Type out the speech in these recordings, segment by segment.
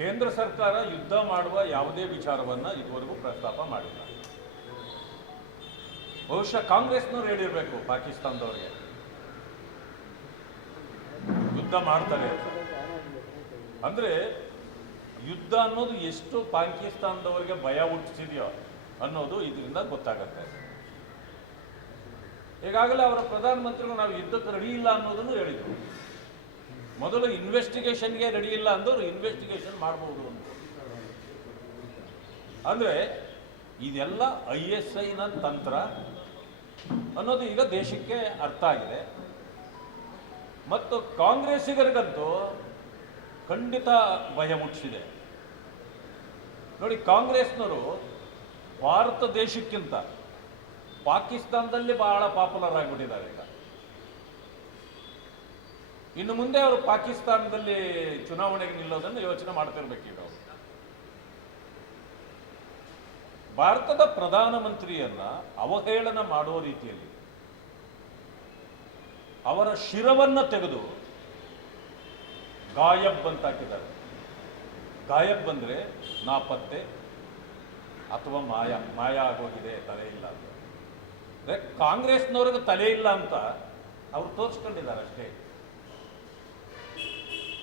ಕೇಂದ್ರ ಸರ್ಕಾರ ಯುದ್ಧ ಮಾಡುವ ಯಾವುದೇ ವಿಚಾರವನ್ನ ಇದುವರೆಗೂ ಪ್ರಸ್ತಾಪ ಮಾಡಿಲ್ಲ. ಬಹುಶಃ ಕಾಂಗ್ರೆಸ್ನವ್ರು ಹೇಳಿರ್ಬೇಕು ಪಾಕಿಸ್ತಾನದವ್ರಿಗೆ. ಯುದ್ಧ ಮಾಡ್ತಾರೆ ಅಂದರೆ ಯುದ್ಧ ಅನ್ನೋದು ಎಷ್ಟು ಪಾಕಿಸ್ತಾನದವರಿಗೆ ಭಯ ಹುಟ್ಟಿಸಿದೆಯೋ ಅನ್ನೋದು ಇದರಿಂದ ಗೊತ್ತಾಗತ್ತೆ. ಈಗಾಗಲೇ ಅವರ ಪ್ರಧಾನಮಂತ್ರಿಗಳು ನಾವು ಯುದ್ಧಕ್ಕೆ ರೆಡಿ ಇಲ್ಲ ಅನ್ನೋದನ್ನು ಹೇಳಿದರು. ಮೊದಲು ಇನ್ವೆಸ್ಟಿಗೇಷನ್ಗೆ ರೆಡಿ ಇಲ್ಲ ಅಂದವರು ಇನ್ವೆಸ್ಟಿಗೇಷನ್ ಮಾಡಬಹುದು ಅಂತ. ಅಂದ್ರೆ ಇದೆಲ್ಲ ಐ ಎಸ್ ಐನ ತಂತ್ರ ಅನ್ನೋದು ಈಗ ದೇಶಕ್ಕೆ ಅರ್ಥ ಆಗಿದೆ. ಮತ್ತು ಕಾಂಗ್ರೆಸ್ಸಿಗರಿಗಂತೂ ಖಂಡಿತ ಭಯ ಮುಟ್ಟಿಸಿದೆ ನೋಡಿ, ಕಾಂಗ್ರೆಸ್ನವರು ಭಾರತ ದೇಶಕ್ಕಿಂತ ಪಾಕಿಸ್ತಾನದಲ್ಲಿ ಬಹಳ ಪಾಪ್ಯುಲರ್ ಆಗಿಬಿಟ್ಟಿದ್ದಾರೆ ಈಗ. ಇನ್ನು ಮುಂದೆ ಅವರು ಪಾಕಿಸ್ತಾನದಲ್ಲಿ ಚುನಾವಣೆಗೆ ನಿಲ್ಲೋದನ್ನು ಯೋಚನೆ ಮಾಡ್ತಿರ್ಬೇಕೀಗ ಅವರು. ಭಾರತದ ಪ್ರಧಾನಮಂತ್ರಿಯನ್ನ ಅವಹೇಳನ ಮಾಡುವ ರೀತಿಯಲ್ಲಿ ಅವರ ಶಿರವನ್ನ ತೆಗೆದು ಗಾಯಬ್ ಅಂತ ಹಾಕಿದ್ದಾರೆ. ಗಾಯಬ್ ಬಂದ್ರೆ ನಾಪತ್ತೆ ಅಥವಾ ಮಾಯ ಮಾಯ ಆಗೋಗಿದೆ, ತಲೆ ಇಲ್ಲ ಅಂತ. ಕಾಂಗ್ರೆಸ್ನವ್ರಿಗೆ ತಲೆ ಇಲ್ಲ ಅಂತ ಅವ್ರು ತೋರಿಸ್ಕೊಂಡಿದ್ದಾರೆ ಅಷ್ಟೇ.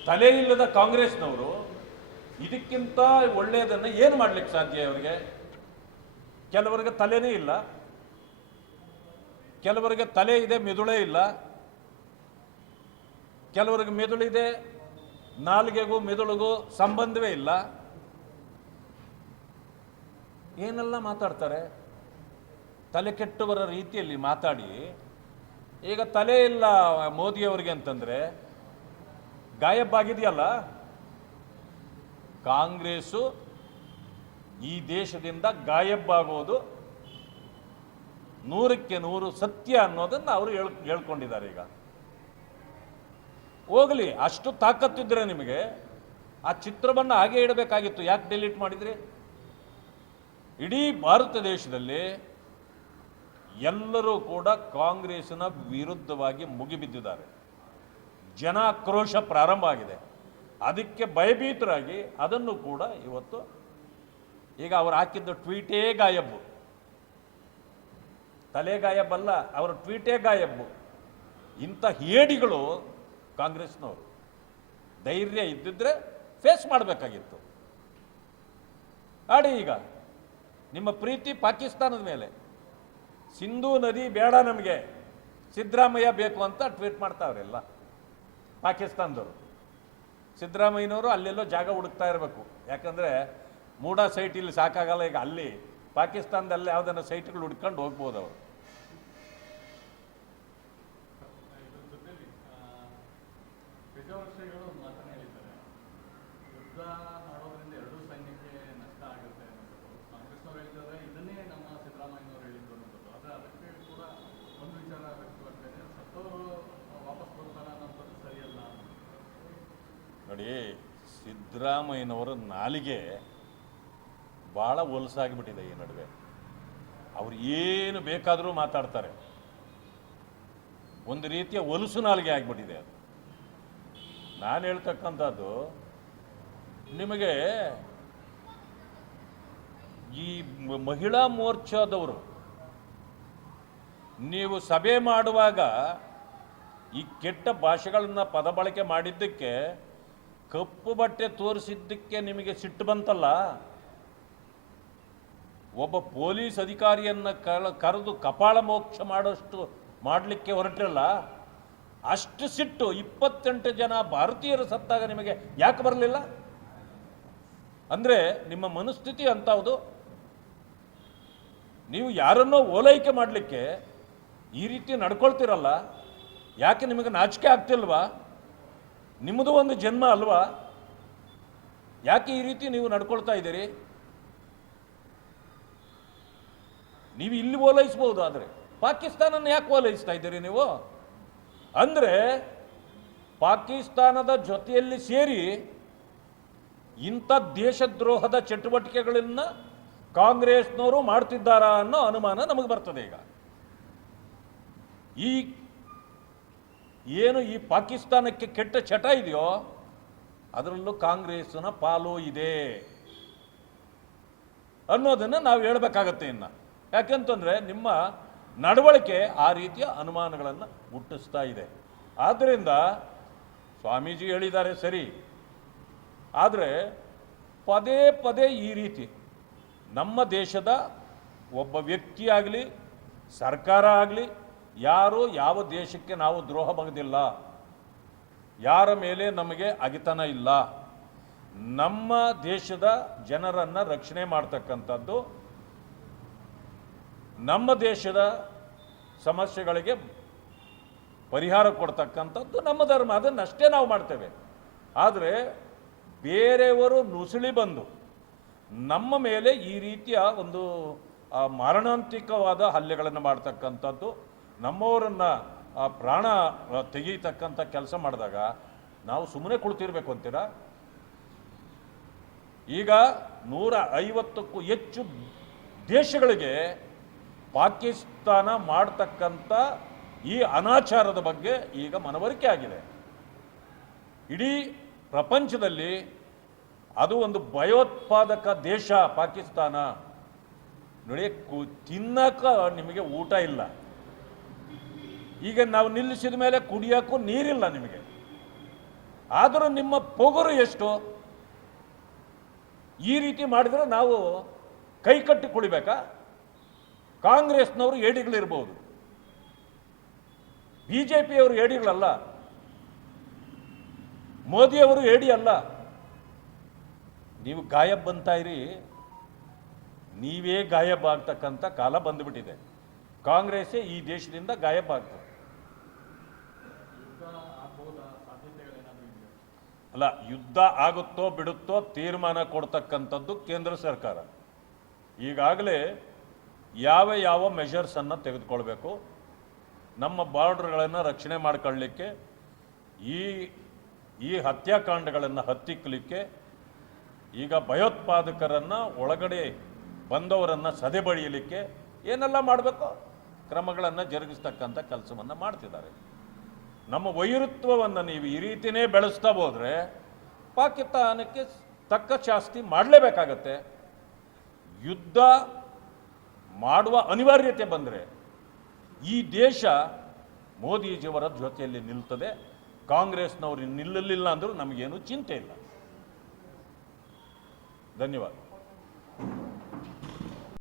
ತಲೆ ಇಲ್ಲದ ಕಾಂಗ್ರೆಸ್ನವರು ಇದಕ್ಕಿಂತ ಒಳ್ಳೆಯದನ್ನ ಏನು ಮಾಡ್ಲಿಕ್ಕೆ ಸಾಧ್ಯ ಅವರಿಗೆ? ಕೆಲವರಿಗೆ ತಲೆನೇ ಇಲ್ಲ. ಕೆಲವರಿಗೆ ತಲೆ ಇದೆ, ಮೆದುಳೇ ಇಲ್ಲ. ಕೆಲವರಿಗೆ ಮೆದುಳಿದೆ ನಾಲ್ಗೆಗೂ ಮೆದುಳಿಗೂ ಸಂಬಂಧವೇ ಇಲ್ಲ. ಏನೆಲ್ಲ ಮಾತಾಡ್ತಾರೆ? ತಲೆ ಕೆಟ್ಟವರ ರೀತಿಯಲ್ಲಿ ಮಾತಾಡಿ. ಈಗ ತಲೆ ಇಲ್ಲ ಮೋದಿಯವರಿಗೆ ಅಂತಂದ್ರೆ ಗಾಯಬ್ ಆಗಿದೆಯಲ್ಲ? ಕಾಂಗ್ರೆಸ್ಸು ಈ ದೇಶದಿಂದ ಗಾಯಬ್ ಆಗೋದು ನೂರಕ್ಕೆ ನೂರು ಸತ್ಯ ಅನ್ನೋದನ್ನ ಅವರು ಹೇಳ್, ಹೇಳ್ಕೊಂಡಿದ್ದಾರೆ ಈಗ. ಹೋಗಲಿ, ಅಷ್ಟು ತಾಕತ್ತಿದ್ರೆ ನಿಮಗೆ ಆ ಚಿತ್ರವನ್ನು ಹಾಗೆ ಇಡಬೇಕಾಗಿತ್ತು. ಯಾಕೆ ಡಿಲೀಟ್ ಮಾಡಿದ್ರಿ? ಇಡೀ ಭಾರತ ದೇಶದಲ್ಲಿ ಎಲ್ಲರೂ ಕೂಡ ಕಾಂಗ್ರೆಸ್ನ ವಿರುದ್ಧವಾಗಿ ಮುಗಿಬಿದ್ದಿದ್ದಾರೆ. ಜನಾಕ್ರೋಶ ಪ್ರಾರಂಭ ಆಗಿದೆ. ಅದಕ್ಕೆ ಭಯಭೀತರಾಗಿ ಅದನ್ನು ಕೂಡ ಇವತ್ತು ಈಗ ಅವರು ಹಾಕಿದ್ದ ಟ್ವೀಟೇ ಗಾಯಬ್ಬು ತಲೆ ಗಾಯಬ್ಬಲ್ಲ ಅವರ ಟ್ವೀಟೇ ಗಾಯಬ್ಬು ಇಂಥ ಹೇಡಿಗಳು ಕಾಂಗ್ರೆಸ್ನವರು. ಧೈರ್ಯ ಇದ್ದಿದ್ರೆ ಫೇಸ್ ಮಾಡಬೇಕಾಗಿತ್ತು. ಆಡಿ ಈಗ, ನಿಮ್ಮ ಪ್ರೀತಿ ಪಾಕಿಸ್ತಾನದ ಮೇಲೆ. ಸಿಂಧೂ ನದಿ ಬೇಡ ನಮಗೆ. ಸಿದ್ದರಾಮಯ್ಯ ಬೇಕು ಅಂತ ಟ್ವೀಟ್ ಮಾಡ್ತಾವ್ರೆಲ್ಲ ಪಾಕಿಸ್ತಾನದವರು. ಸಿದ್ದರಾಮಯ್ಯನವರು ಅಲ್ಲೆಲ್ಲೋ ಜಾಗ ಹುಡುಕ್ತಾ ಇರಬೇಕು. ಯಾಕಂದರೆ ಮೂಡಾ ಸೈಟ್ ಇಲ್ಲಿ ಸಾಕಾಗಲ್ಲ. ಈಗ ಅಲ್ಲಿ ಪಾಕಿಸ್ತಾನದಲ್ಲಿ ಯಾವುದನ್ನು ಸೈಟ್ಗಳು ಹುಡ್ಕೊಂಡು ಹೋಗ್ಬೋದು ಅವರು. ಇದ್ರ ಜೊತೆಲಿ ಪ್ರಜಾವರ್ಷಗಳು ಒಂದು ಮಾತನ್ನ ಹೇಳಿದ್ದಾರೆ ಯುದ್ಧ ಮಾಡೋದ್ರಿಂದ ಎರಡೂ ಸೈನ್ಯಕ್ಕೆ ನಷ್ಟ ಆಗುತ್ತೆ ಅನ್ನೋದು ಕಾಂಗ್ರೆಸ್ನವ್ರು ಹೇಳಿದ್ದಾರೆ ಇದನ್ನೇ ನಮ್ಮ ಸಿದ್ದರಾಮಯ್ಯನವರು ಹೇಳಿದ್ರು ಅನ್ನೋದು ಆದರೆ ಅದಕ್ಕೆ ಕೂಡ ಒಂದು ವಿಚಾರ ವ್ಯಕ್ತವಾಗ್ತಾ ಇದೆ ಸತ್ತವರು ವಾಪಸ್ ಬರ್ತಾರ ಅನ್ನೋದು ಸರಿಯಲ್ಲ ನೋಡಿ ಸಿದ್ದರಾಮಯ್ಯನವರ ನಾಲಿಗೆ ಭಾಳ ಹೊಲಸಾಗಿಬಿಟ್ಟಿದೆ ಈ ನಡುವೆ. ಅವರು ಏನು ಬೇಕಾದರೂ ಮಾತಾಡ್ತಾರೆ. ಒಂದು ರೀತಿಯ ಹೊಲಸು ನಾಲಿಗೆ ಆಗಿಬಿಟ್ಟಿದೆ ಅದು. ನಾನು ಹೇಳ್ತಕ್ಕಂಥದ್ದು, ನಿಮಗೆ ಈ ಮಹಿಳಾ ಮೋರ್ಚಾದವರು, ನೀವು ಸಭೆ ಮಾಡುವಾಗ ಈ ಕೆಟ್ಟ ಭಾಷೆಗಳನ್ನು ಪದಬಳಕೆ ಮಾಡಿದ್ದಕ್ಕೆ ಕಪ್ಪು ಬಟ್ಟೆ ತೋರಿಸಿದ್ದಕ್ಕೆ ನಿಮಗೆ ಸಿಟ್ಟು ಬಂತಲ್ಲ? ಒಬ್ಬ ಪೊಲೀಸ್ ಅಧಿಕಾರಿಯನ್ನ ಕರೆದು ಕಪಾಳ ಮೋಕ್ಷ ಮಾಡೋಷ್ಟು ಮಾಡಲಿಕ್ಕೆ ಹೊರಟಿರಲ್ಲ? ಅಷ್ಟು ಸಿಟ್ಟು ಇಪ್ಪತ್ತೆಂಟು ಜನ ಭಾರತೀಯರು ಸತ್ತಾಗ ನಿಮಗೆ ಯಾಕೆ ಬರಲಿಲ್ಲ? ಅಂದ್ರೆ ನಿಮ್ಮ ಮನಸ್ಥಿತಿ ಅಂತಹದು ನೀವು ಯಾರನ್ನೋ ಓಲೈಕೆ ಮಾಡಲಿಕ್ಕೆ ಈ ರೀತಿ ನಡ್ಕೊಳ್ತಿರಲ್ಲ? ಯಾಕೆ ನಿಮಗೆ ನಾಚಿಕೆ ಆಗ್ತಿಲ್ವಾ? ನಿಮ್ಮದು ಒಂದು ಜನ್ಮ ಅಲ್ವಾ? ಯಾಕೆ ಈ ರೀತಿ ನೀವು ನಡ್ಕೊಳ್ತಾ ಇದ್ದೀರಿ? ನೀವು ಇಲ್ಲಿ ಓಲೈಸ್ಬೋದು ಆದರೆ. ಪಾಕಿಸ್ತಾನನ ಯಾಕೆ ಓಲೈಸ್ತಾ ಇದ್ದೀರಿ ನೀವು? ಅಂದರೆ ಪಾಕಿಸ್ತಾನದ ಜೊತೆಯಲ್ಲಿ ಸೇರಿ ಇಂಥ ದೇಶದ್ರೋಹದ ಚಟುವಟಿಕೆಗಳನ್ನ ಕಾಂಗ್ರೆಸ್ನವರು ಮಾಡ್ತಿದ್ದಾರಾ ಅನ್ನೋ ಅನುಮಾನ ನಮಗೆ ಬರ್ತದೆ ಈಗ. ಈ ಏನು ಈ ಪಾಕಿಸ್ತಾನಕ್ಕೆ ಕೆಟ್ಟ ಚಟ ಇದೆಯೋ, ಅದರಲ್ಲೂ ಕಾಂಗ್ರೆಸ್ನ ಪಾಲು ಇದೆ ಅನ್ನೋದನ್ನು ನಾವು ಹೇಳಬೇಕಾಗತ್ತೆ ಇನ್ನು. ಯಾಕೆಂತಂದ್ರೆ ನಿಮ್ಮ ನಡವಳಿಕೆ ಆ ರೀತಿಯ ಅನುಮಾನಗಳನ್ನು ಹುಟ್ಟಿಸ್ತಾ ಇದೆ. ಆದ್ದರಿಂದ ಸ್ವಾಮೀಜಿ ಹೇಳಿದ್ದಾರೆ ಸರಿ. ಆದರೆ ಪದೇ ಪದೇ ಈ ರೀತಿ ನಮ್ಮ ದೇಶದ ಒಬ್ಬ ವ್ಯಕ್ತಿಯಾಗಲಿ ಸರ್ಕಾರ ಆಗಲಿ ಯಾರು ಯಾವ ದೇಶಕ್ಕೆ ನಾವು ದ್ರೋಹ ಬಗೆದಿಲ್ಲ, ಯಾರ ಮೇಲೆ ನಮಗೆ ಅಗಿತನ ಇಲ್ಲ, ನಮ್ಮ ದೇಶದ ಜನರನ್ನು ರಕ್ಷಣೆ ಮಾಡ್ತಕ್ಕಂಥದ್ದು ನಮ್ಮ ದೇಶದ ಸಮಸ್ಯೆಗಳಿಗೆ ಪರಿಹಾರ ಕೊಡ್ತಕ್ಕಂಥದ್ದು ನಮ್ಮ ಧರ್ಮ. ಅದನ್ನಷ್ಟೇ ನಾವು ಮಾಡ್ತೇವೆ. ಆದರೆ ಬೇರೆಯವರು ನುಸುಳಿ ಬಂದು ನಮ್ಮ ಮೇಲೆ ಈ ರೀತಿಯ ಒಂದು ಮಾರಣಾಂತಿಕವಾದ ಹಲ್ಲೆಗಳನ್ನು ಮಾಡ್ತಕ್ಕಂಥದ್ದು ನಮ್ಮವರನ್ನು ಪ್ರಾಣ ತೆಗೀತಕ್ಕಂಥ ಕೆಲಸ ಮಾಡಿದಾಗ ನಾವು ಸುಮ್ಮನೆ ಕುಳಿತಿರ್ಬೇಕು ಅಂತೀರಾ? ಈಗ ನೂರ ಐವತ್ತಕ್ಕೂ ಹೆಚ್ಚು ದೇಶಗಳಿಗೆ ಪಾಕಿಸ್ತಾನ ಮಾಡ್ತಕ್ಕಂಥ ಈ ಅನಾಚಾರದ ಬಗ್ಗೆ ಈಗ ಮನವರಿಕೆ ಆಗಿದೆ. ಇಡೀ ಪ್ರಪಂಚದಲ್ಲಿ ಅದು ಒಂದು ಭಯೋತ್ಪಾದಕ ದೇಶ ಪಾಕಿಸ್ತಾನ. ನೋಡಿ ತಿನ್ನಕ ನಿಮಗೆ ಊಟ ಇಲ್ಲ. ಈಗ ನಾವು ನಿಲ್ಲಿಸಿದ ಮೇಲೆ ಕುಡಿಯೋಕ್ಕೂ ನೀರಿಲ್ಲ ನಿಮಗೆ. ಆದರೂ ನಿಮ್ಮ ಪೊಗರು ಎಷ್ಟು? ಈ ರೀತಿ ಮಾಡಿದ್ರೆ ನಾವು ಕೈ ಕಟ್ಟಿ ಕುಡಿಬೇಕಾ ಕಾಂಗ್ರೆಸ್ನವರು ಏಡಿಗಳಿರ್ಬೋದು. ಬಿ ಜೆ ಪಿಯವರು ಏಡಿಗಳಲ್ಲ. ಮೋದಿಯವರು ಏಡಿ ಅಲ್ಲ ನೀವು ಗಾಯಬ್ ಬಂತಾ ಇರಿ. ನೀವೇ ಗಾಯಬ್ ಆಗ್ತಕ್ಕಂಥ ಕಾಲ ಬಂದುಬಿಟ್ಟಿದೆ. ಕಾಂಗ್ರೆಸ್ಸೇ ಈ ದೇಶದಿಂದ ಗಾಯಬ್ ಆಗ್ತದೆ ಯುದ್ಧ ಆಗ್ಬೋದಾ ಸಾಧ್ಯತೆಗಳೇನಾದರೂ ಇದೆಯಾ ಅಲ್ಲ, ಯುದ್ಧ ಆಗುತ್ತೋ ಬಿಡುತ್ತೋ ತೀರ್ಮಾನ ಕೊಡ್ತಕ್ಕಂಥದ್ದು ಕೇಂದ್ರ ಸರ್ಕಾರ. ಈಗಾಗಲೇ ಯಾವ ಯಾವ ಮೆಷರ್ಸನ್ನು ತೆಗೆದುಕೊಳ್ಬೇಕು, ನಮ್ಮ ಬಾರ್ಡರ್ಗಳನ್ನು ರಕ್ಷಣೆ ಮಾಡ್ಕೊಳ್ಳಿಕ್ಕೆ, ಈ ಈ ಹತ್ಯಾಕಾಂಡಗಳನ್ನು ಹತ್ತಿಕ್ಕಲಿಕ್ಕೆ ಈಗ ಭಯೋತ್ಪಾದಕರನ್ನು ಒಳಗಡೆ ಬಂದವರನ್ನು ಸದೆಬಡಿಯಲಿಕ್ಕೆ ಏನೆಲ್ಲ ಮಾಡಬೇಕು, ಕ್ರಮಗಳನ್ನು ಜರುಗಿಸ್ತಕ್ಕಂಥ ಕೆಲಸವನ್ನು ಮಾಡ್ತಿದ್ದಾರೆ. ನಮ್ಮ ವೈರುತ್ವವನ್ನು ನೀವು ಈ ರೀತಿಯೇ ಬೆಳೆಸ್ತಾ ಹೋದರೆ ಪಾಕಿಸ್ತಾನಕ್ಕೆ ತಕ್ಕ ಶಾಸ್ತಿ ಮಾಡಲೇಬೇಕಾಗತ್ತೆ. ಯುದ್ಧ ಮಾಡುವ ಅನಿವಾರ್ಯತೆ ಬಂದರೆ ಈ ದೇಶ ಮೋದಿಜಿಯವರ ಜೊತೆಯಲ್ಲಿ ನಿಲ್ತದೆ. ಕಾಂಗ್ರೆಸ್ನವರು ನಿಲ್ಲಲಿಲ್ಲ ಅಂದರೂ ನಮಗೇನು ಚಿಂತೆ ಇಲ್ಲ. ಧನ್ಯವಾದ.